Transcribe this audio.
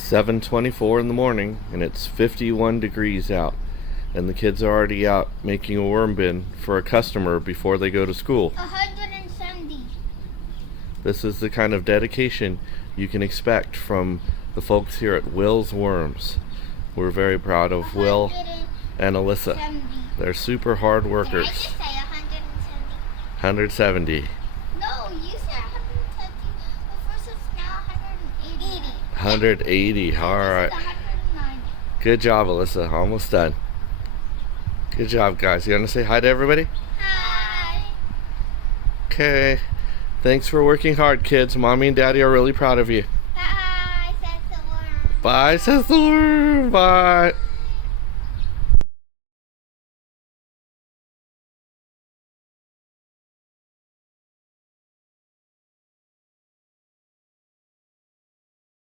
7:24 in the morning and it's 51 degrees out, and the kids are already out making a worm bin for a customer before they go to school. 170. This is the kind of dedication you can expect from the folks here at Will's Worms. We're very proud of Will and Alyssa. 170. They're super hard Did I workers. just say 170? 170. No, you said 170. But first it's now 180. 180. All right. 190. Good job, Alyssa. Almost done. Good job, guys. You want to say hi to everybody? Hi. Okay. Thanks for working hard, kids. Mommy and Daddy are really proud of you. Bye, says the worm. Bye, says the worm. Bye.